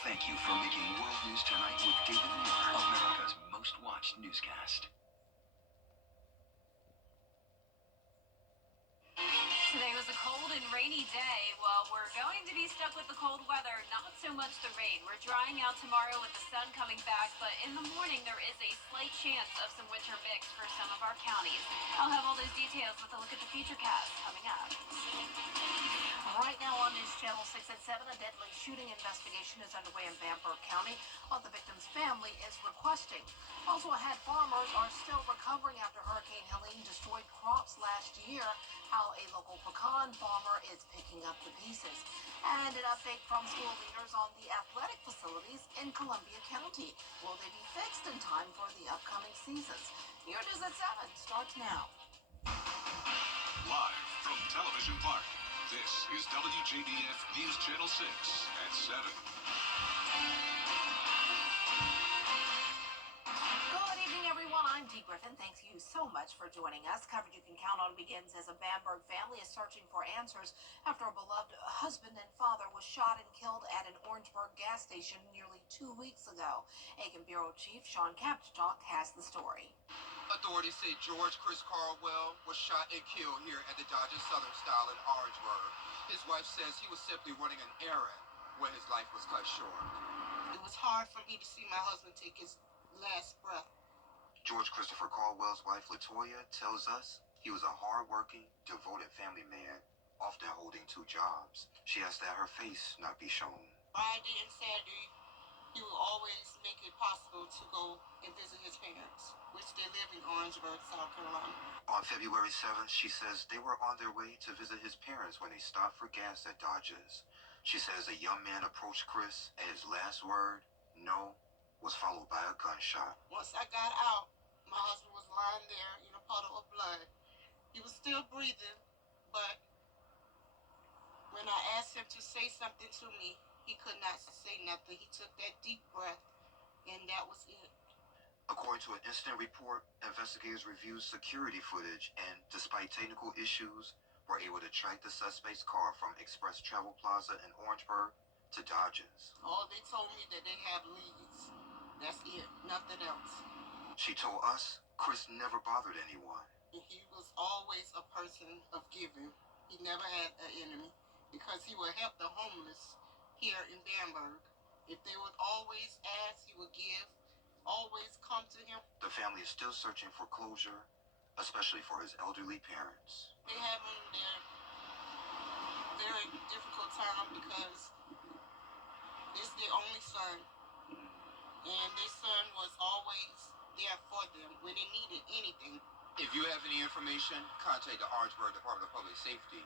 Thank you for making World News Tonight with David Moore, America's most watched newscast. Today was a cold and rainy day. Well, we're going to be stuck with the cold weather, not so much the rain. We're drying out tomorrow with the sun coming back, but in the morning there is a slight chance of some winter mix for some of our counties. I'll have all those details with a look at the futurecast coming up. Right now on News Channel 6 at 7, a deadly shooting investigation is underway in Bamberg County. What the victim's family is requesting. Also ahead, farmers are still recovering after Hurricane Helene destroyed crops last year. How a local pecan farmer is picking up the pieces. And an update from school leaders on the athletic facilities in Columbia County. Will they be fixed in time for the upcoming seasons? Your News at 7 starts now. Live from Television Park, this is WJBF News Channel 6 at 7. Good evening, everyone. I'm Dee Griffin. Thanks you so much for joining us. Coverage you can count on begins as a Bamberg family is searching for answers after a beloved husband and father was shot and killed at an Orangeburg gas station nearly 2 weeks ago. Aiken Bureau Chief Sean Kapchtok has the story. Authorities say George Chris Caldwell was shot and killed here at the Dodgers Southern Style in Orangeburg. His wife says he was simply running an errand when his life was cut short. It was hard for me to see my husband take his last breath. George Christopher Caldwell's wife, Latoya, tells us he was a hard-working, devoted family man, often holding 2 jobs. She asks that her face not be shown. Friday and Saturday, he would always make it possible to go and visit his parents, which they live in Orangeburg, South Carolina. On February 7th, she says they were on their way to visit his parents when they stopped for gas at Dodgers. She says a young man approached Chris, and his last word, no, was followed by a gunshot. Once I got out, my husband was lying there in a puddle of blood. He was still breathing, but when I asked him to say something to me, he could not say nothing. He took that deep breath, and that was it. According to an incident report, investigators reviewed security footage and, despite technical issues, were able to track the suspect's car from Express Travel Plaza in Orangeburg to Dodgers. All they told me that they have leads. That's it, nothing else. She told us Chris never bothered anyone. He was always a person of giving. He never had an enemy because he would help the homeless here in Bamberg. If they would always ask, he would give, always come to him. The family is still searching for closure, especially for his elderly parents. They having their very difficult time because it's their only son. And their son was always there for them when they needed anything. If you have any information, contact the Orangeburg Department of Public Safety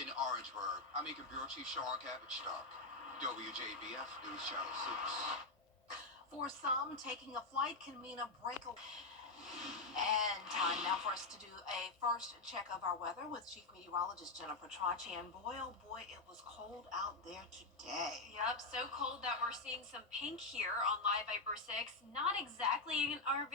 in Orangeburg. I'm Aiken Bureau Chief Sean Kapchtok, WJBF News Channel 6. For some, taking a flight can mean a breakaway. And time now for us to do a first check of our weather with Chief Meteorologist Jennifer Tracci. And boy, oh boy, it was cold out there today. Yep, so cold that we're seeing some pink here on Live Viper 6. Not exactly in our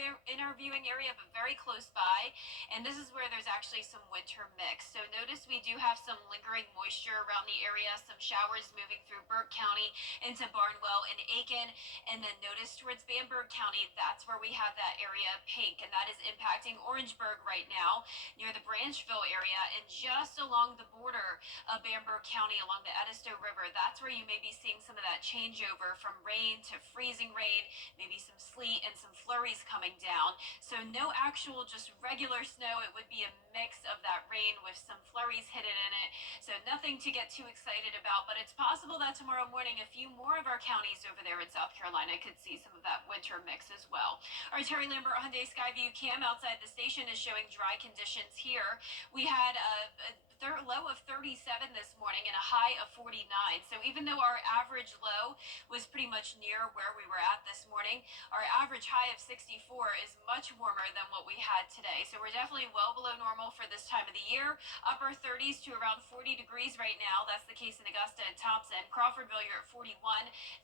viewing area, but very close by. And this is where there's actually some winter mix. So notice we do have some lingering moisture around the area, some showers moving through Burke County into Barnwell and Aiken. And then notice towards Bamberg County, that's where we have that area pink. And that is impacting Orangeburg right now near the Branchville area and just along the border of Bamberg County along the Edisto River. That's where you may be seeing some of that changeover from rain to freezing rain, maybe some sleet and some flurries coming down. So no actual just regular snow. It would be a mix of that rain with some flurries hidden in it. So nothing to get too excited about, but it's possible that tomorrow morning a few more of our counties over there in South Carolina could see some of that winter mix as well. Our Terry Lambert Hyundai Skyview cam outside the station is showing dry conditions here. We had a low of 37 this morning and a high of 49. So even though our average low was pretty much near where we were at this morning, our average high of 64 is much warmer than what we had today. So we're definitely well below normal for this time of the year. Upper 30s to around 40 degrees right now. That's the case in Augusta and Thompson. Crawfordville, you're at 41,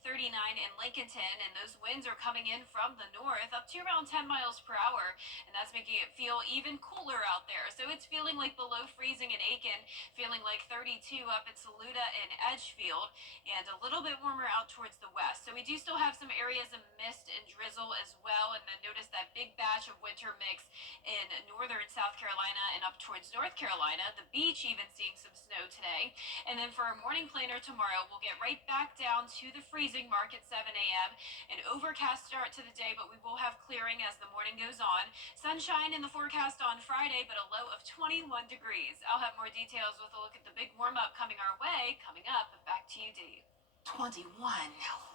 39 in Lincolnton, and those winds are coming in from the north up to around 10 miles per hour, and that's making it feel even cooler out there. So it's feeling like below freezing in Aiken weekend, feeling like 32 up at Saluda and Edgefield, and a little bit warmer out towards the west. So we do still have some areas of mist and drizzle as well, and then notice that big batch of winter mix in northern South Carolina and up towards North Carolina. The beach even seeing some snow today. And then for our morning planner tomorrow, we'll get right back down to the freezing mark at 7 a.m. An overcast start to the day, but we will have clearing as the morning goes on. Sunshine in the forecast on Friday, but a low of 21 degrees. I'll have more details with a look at the big warm-up coming our way, coming up. Back to you, Dee. 21.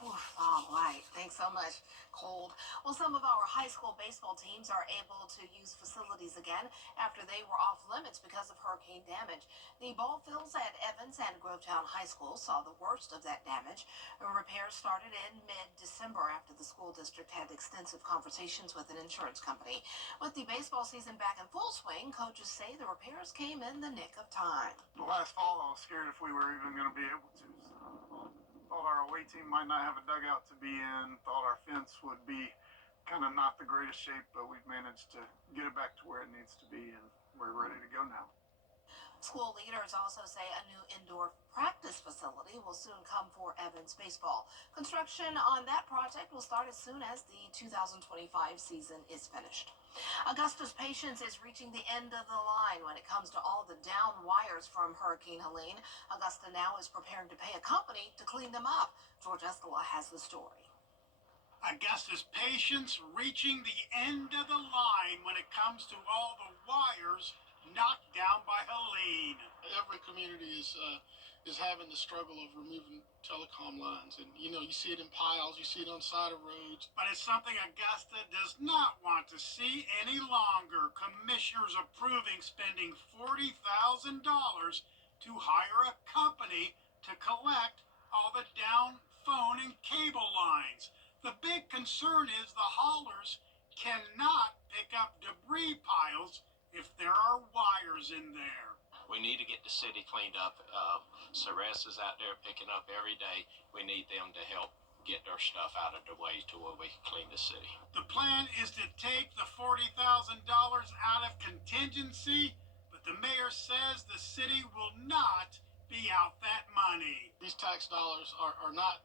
Oof, all right. Thanks so much. Cold. Well, some of our high school baseball teams are able to use facilities again after they were off limits because of hurricane damage. The ball fields at Evans and Grovetown High School saw the worst of that damage. Repairs started in mid-December after the school district had extensive conversations with an insurance company. With the baseball season back in full swing, coaches say the repairs came in the nick of time. Last fall, I was scared if we were even going to be able to. Thought our away team might not have a dugout to be in, thought our fence would be kind of not the greatest shape, but we've managed to get it back to where it needs to be, and we're ready to go now. School leaders also say a new indoor practice facility will soon come for Evans baseball. Construction on that project will start as soon as the 2025 season is finished. Augusta's patience is reaching the end of the line when it comes to all the down wires from Hurricane Helene. Augusta now is preparing to pay a company to clean them up. George Escala has the story. Augusta's patience reaching the end of the line when it comes to all the wires knocked down by Helene. Every community is having the struggle of removing telecom lines, and you see it in piles, you see it on side of roads. But it's something Augusta does not want to see any longer. Commissioners approving spending $40,000 to hire a company to collect all the down phone and cable lines. The big concern is the haulers cannot pick up debris piles if there are wires in there. We need to get the city cleaned up. Ceres is out there picking up every day. We need them to help get their stuff out of the way to where we can clean the city. The plan is to take the $40,000 out of contingency, but the mayor says the city will not be out that money. These tax dollars are not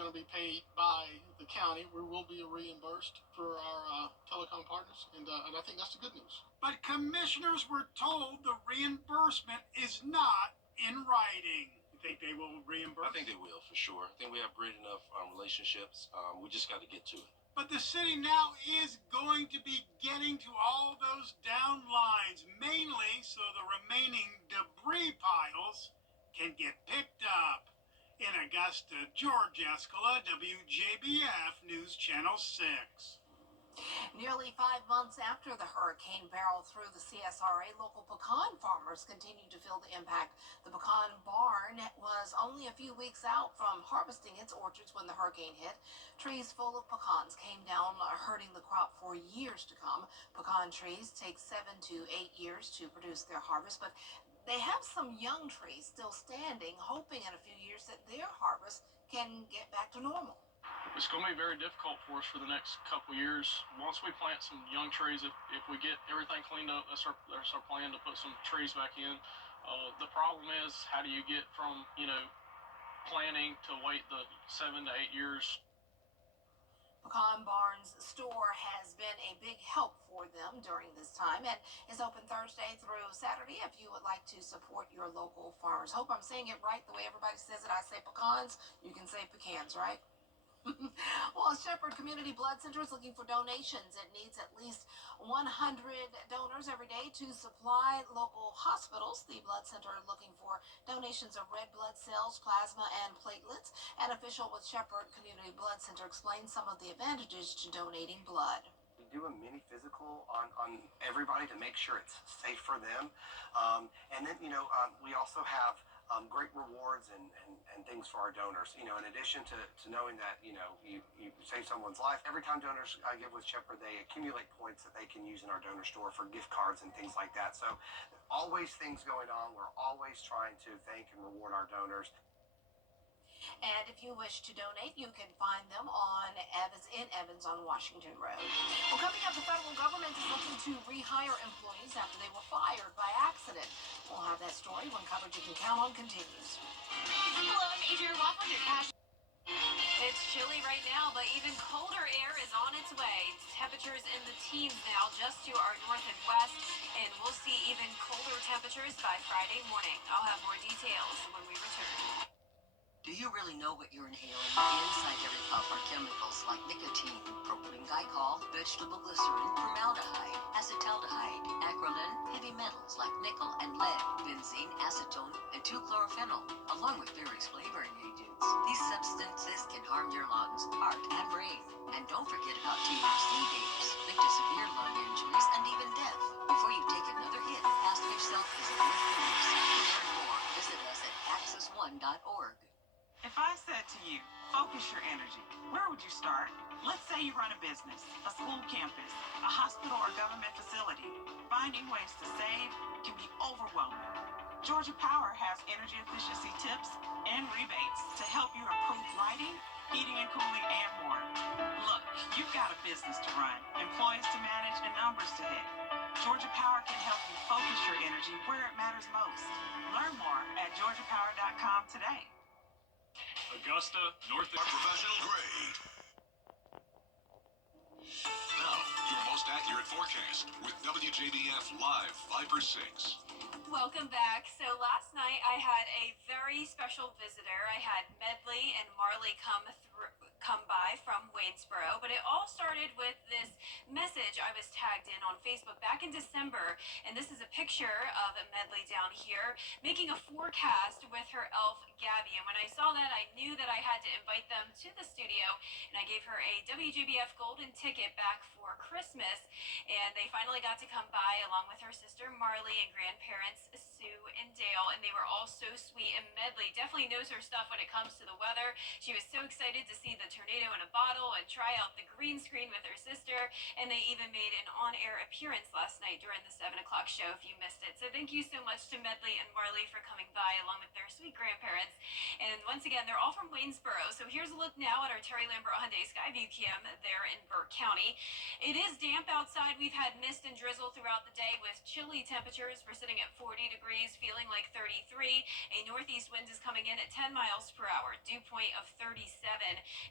going to be paid by the county. We will be reimbursed for our telecom partners, and I think that's the good news. But commissioners were told the reimbursement is not in writing. You think they will reimburse? I think they will, for sure. I think we have great enough relationships. We just got to get to it. But the city now is going to be getting to all those down lines, mainly so the remaining debris piles can get picked up. In Augusta, George Escala, WJBF News Channel 6. Nearly 5 months after the hurricane barreled through the CSRA, local pecan farmers continue to feel the impact. The pecan barn was only a few weeks out from harvesting its orchards when the hurricane hit. Trees full of pecans came down, hurting the crop for years to come. Pecan trees take 7 to 8 years to produce their harvest, but they have some young trees still standing, hoping in a few years that their harvest can get back to normal. It's going to be very difficult for us for the next couple years. Once we plant some young trees, if we get everything cleaned up, that's our plan to put some trees back in. The problem is, how do you get from, planting to wait the 7 to 8 years? Pecan Barn's store has been a big help for them during this time and is open Thursday through Saturday if you would like to support your local farmers. Hope I'm saying it right the way everybody says it. I say pecans, you can say pecans, right? Well, Shepherd Community Blood Center is looking for donations. It needs at least 100 donors every day to supply local hospitals. The blood center is looking for donations of red blood cells, plasma, and platelets. An official with Shepherd Community Blood Center explains some of the advantages to donating blood. We do a mini physical on everybody to make sure it's safe for them. And then, we also have great rewards and things for our donors. In addition to knowing that, you save someone's life, every time donors give with Shepherd, they accumulate points that they can use in our donor store for gift cards and things like that. So always things going on. We're always trying to thank and reward our donors. And if you wish to donate, you can find them on Evans on Washington Road. Well, coming up, the federal government is looking to rehire employees after they were fired by accident. We'll have that story when coverage you can count on continues. Hello, I'm Adrian Rockland. It's chilly right now, but even colder air is on its way. Temperatures in the teens now just to our north and west, and we'll see even colder temperatures by Friday morning. I'll have more details when we return. Do you really know what you're inhaling? Inside every puff are chemicals like nicotine, propylene glycol, vegetable glycerin, formaldehyde, acetaldehyde, acrolein, heavy metals like nickel and lead, benzene, acetone, and 2-chlorophenol, along with various flavoring agents. These substances can harm your lungs, heart, and brain. And don't forget about THC vapes, linked to severe lung injuries and even death. Before you take another hit, ask yourself, is it worth the risk? To learn more, visit us at access1.org. If I said to you, focus your energy, where would you start? Let's say you run a business, a school campus, a hospital or government facility. Finding ways to save can be overwhelming. Georgia Power has energy efficiency tips and rebates to help you improve lighting, heating and cooling, and more. Look, you've got a business to run, employees to manage, and numbers to hit. Georgia Power can help you focus your energy where it matters most. Learn more at georgiapower.com today. Augusta, North are professional grade. Now, your most accurate forecast with WJBF Live Viper 6. Welcome back. So last night I had a very special visitor. I had Medley and Marley come by from Waynesboro, but it all started with this message I was tagged in on Facebook back in December, and this is a picture of Medley down here making a forecast with her elf Gabby, and when I saw that, I knew that I had to invite them to the studio, and I gave her a WJBF golden ticket back for Christmas, and they finally got to come by along with her sister Marley and grandparents Sue and Dale, and they were all so sweet, and Medley definitely knows her stuff when it comes to the weather. She was so excited to see the tornado in a bottle and try out the green screen with her sister, and they even made an on-air appearance last night during the 7 o'clock show if you missed it. So thank you so much to Medley and Marley for coming by along with their sweet grandparents. And once again, they're all from Waynesboro. So here's a look now at our Terry Lambert Hyundai Skyview cam there in Burke County. It is damp outside. We've had mist and drizzle throughout the day with chilly temperatures. We're sitting at 40 degrees, feeling like 33. A northeast wind is coming in at 10 miles per hour, dew point of 37.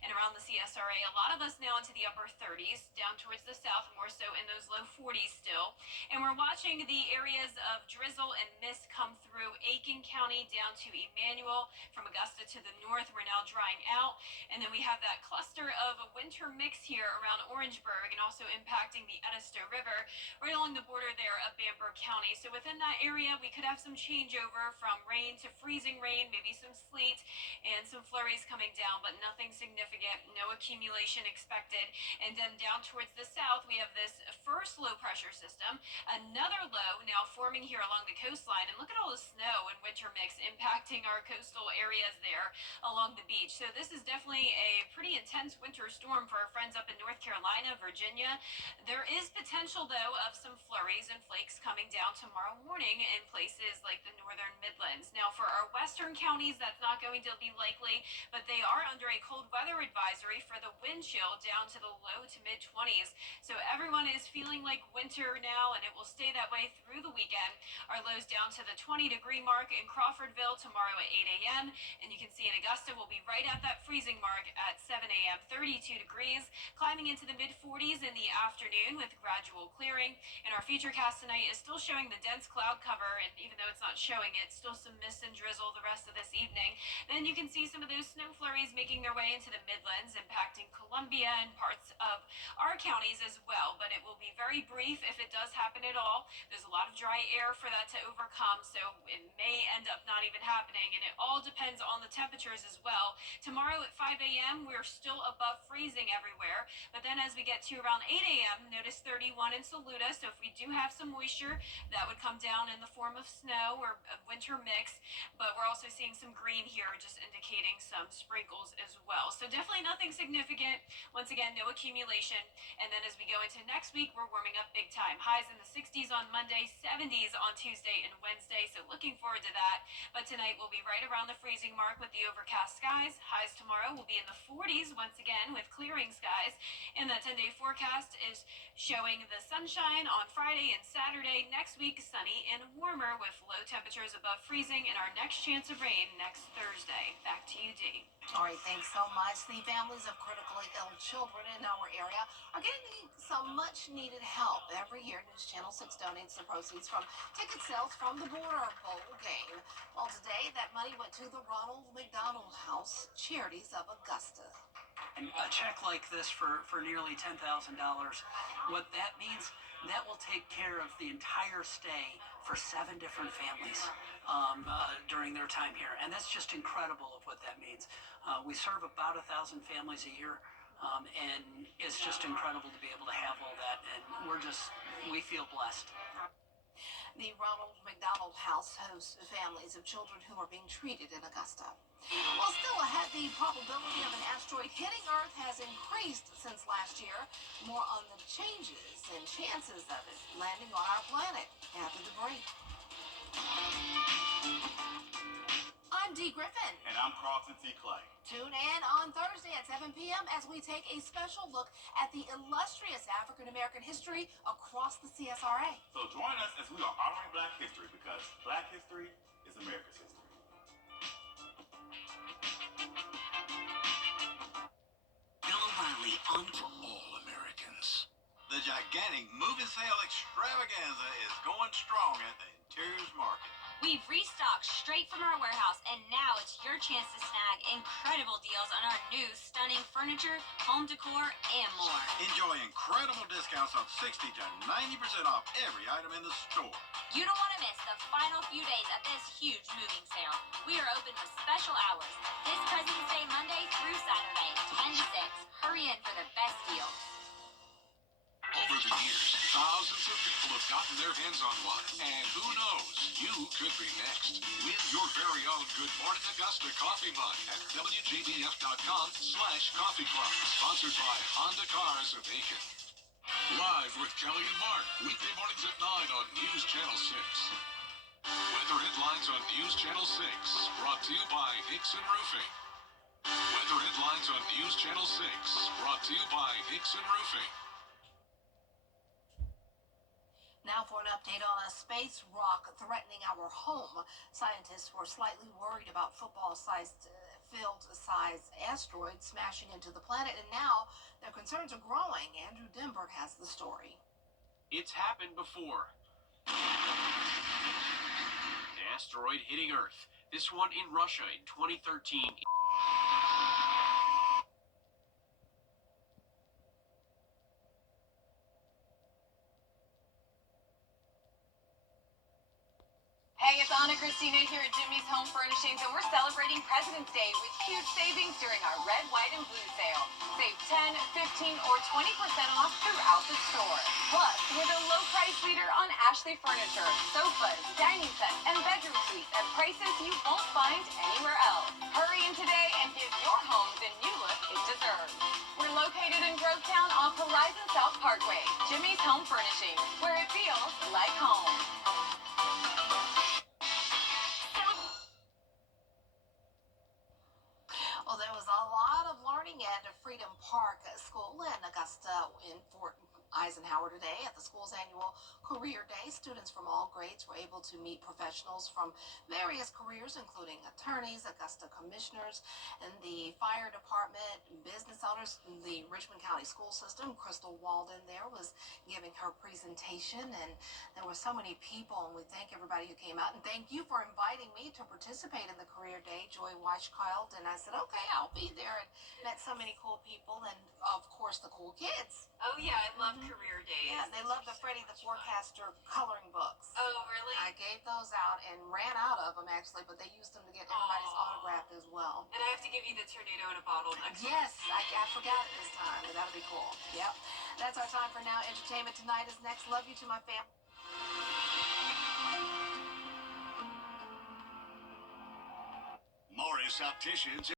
And around the CSRA, a lot of us now into the upper 30s, down towards the south, more so in those low 40s still. And we're watching the areas of drizzle and mist come through Aiken County down to Emmanuel. From Augusta to the north, we're now drying out. And then we have that cluster of a winter mix here around Orangeburg and also impacting the Edisto River right along the border there of Bamberg County. So within that area, we could have some changeover from rain to freezing rain, maybe some sleet and some flurries coming down, but nothing significant, no accumulation expected. And then down towards the south, we have this first low pressure system, another low now forming here along the coastline. And look at all the snow and winter mix impacting our coastal areas there along the beach. So this is definitely a pretty intense winter storm for our friends up in North Carolina, Virginia. There is potential, though, of some flurries and flakes coming down tomorrow morning in places like the northern Midlands. Now, for our western counties, that's not going to be likely, but they are under a cold weather advisory for the wind chill down to the low to mid 20s. So everyone is feeling like winter now, and it will stay that way through the weekend. Our lows down to the 20-degree mark in Crawfordville tomorrow at 8 a.m. And you can see in Augusta, we'll be right at that freezing mark at 7 a.m., 32 degrees, climbing into the mid-40s in the afternoon with gradual clearing. And our futurecast tonight is still showing the dense cloud cover, and even though it's not showing it, still some mist and drizzle the rest of this evening. Then you can see some of those snow flurries making their way into the Midlands, impacting Columbia and parts of our counties as well. But it will be very brief if it does happen at all. There's a lot of dry air for that to overcome, so it may end up not even happening, and it all depends on the temperatures as well. Tomorrow at 5 a.m., we're still above freezing everywhere, but then as we get to around 8 a.m., notice 31 in Saluda, so if we do have some moisture, that would come down in the form of snow or a winter mix, but we're also seeing some green here, just indicating some sprinkles as well. So definitely definitely nothing significant. Once again, no accumulation. And then as we go into next week, we're warming up big time. Highs in the 60s on Monday, 70s on Tuesday and Wednesday. So looking forward to that. But tonight we'll be right around the freezing mark with the overcast skies. Highs tomorrow will be in the 40s once again with clearing skies. And the 10-day forecast is showing the sunshine on Friday and Saturday. Next week, sunny and warmer with low temperatures above freezing and our next chance of rain next Thursday. Back to you, Dee. All right, thanks so much. The families of critically ill children in our area are getting some much-needed help. Every year, News Channel 6 donates the proceeds from ticket sales from the Border Bowl game. Well, today, that money went to the Ronald McDonald House Charities of Augusta. And a check like this for nearly $10,000, what that means, that will take care of the entire stay for 7 different families during their time here. And that's just incredible of what that means. We serve about 1,000 families a year, and it's just incredible to be able to have all that. And we feel blessed. The Ronald McDonald House hosts families of children who are being treated in Augusta. Well, still ahead, the probability of an asteroid hitting Earth has increased since last year. More on the changes and chances of it landing on our planet after the break. I'm Dee Griffin. And I'm Carlton T. Clay. Tune in on Thursday at 7 p.m. as we take a special look at the illustrious African-American history across the CSRA. So join us as we are honoring Black history, because Black history is America's history. Bill O'Reilly on for all Americans. The gigantic movie sale extravaganza is going strong at the Interiors Market. We've restocked straight from our warehouse, and now it's your chance to snag incredible deals on our new stunning furniture, home decor, and more. Enjoy incredible discounts of 60 to 90% off every item in the store. You don't want to miss the final few days of this huge moving sale. We are open with special hours this President's Day Monday through Saturday, 10 to 6. Hurry in for the best deals. Over the years, thousands of people have gotten their hands on one. And who knows, you could be next. Win your very own Good Morning Augusta coffee mug at WJBF.com/coffee club. Sponsored by Honda Cars of Aiken. Live with Kelly and Mark, weekday mornings at 9 on News Channel 6. Weather headlines on News Channel 6, brought to you by Hickson Roofing. Weather headlines on News Channel 6, brought to you by Hickson Roofing. Now for an update on a space rock threatening our home. Scientists were slightly worried about football-sized field-sized asteroid smashing into the planet, and now their concerns are growing. Andrew Denberg has the story. It's happened before. An asteroid hitting Earth. This one in Russia in 2013. Hey, it's Anna Christina here at Jimmy's Home Furnishings, and we're celebrating President's Day with huge savings during our red, white, and blue sale. Save 10, 15, or 20% off throughout the store. Plus, we're the low price leader on Ashley furniture, sofas, dining sets, and bedroom suites at prices you won't find anywhere else. Hurry in today and give your home the new look it deserves. We're located in Grovetown off Horizon South Parkway. Jimmy's Home Furnishings, where it feels like home. Well, there was a lot of learning at Freedom Park School in Augusta in Fort Eisenhower today. At the school's annual Career Day, students from all grades were able to meet professionals from various careers, including attorneys, Augusta commissioners, and the fire department, business owners in the Richmond County school system. Crystal Walden there was giving her presentation, and there were so many people, and we thank everybody who came out, and thank you for inviting me to participate in the Career Day, Joy Weichkild, and I said, okay, I'll be there, and met so many cool people, and of course the cool kids. Oh yeah, I love Career Days. Yeah, they love the Freddie the Forecaster coloring books. Oh, really? I gave those out and ran out of them, actually, but they used them to get everybody's autograph as well. And I have to give you the tornado in a bottle next Yes, I forgot it this time, but that'll be cool. Yep. That's our time for now. Entertainment Tonight is next. Love you to my family. Morris Opticians.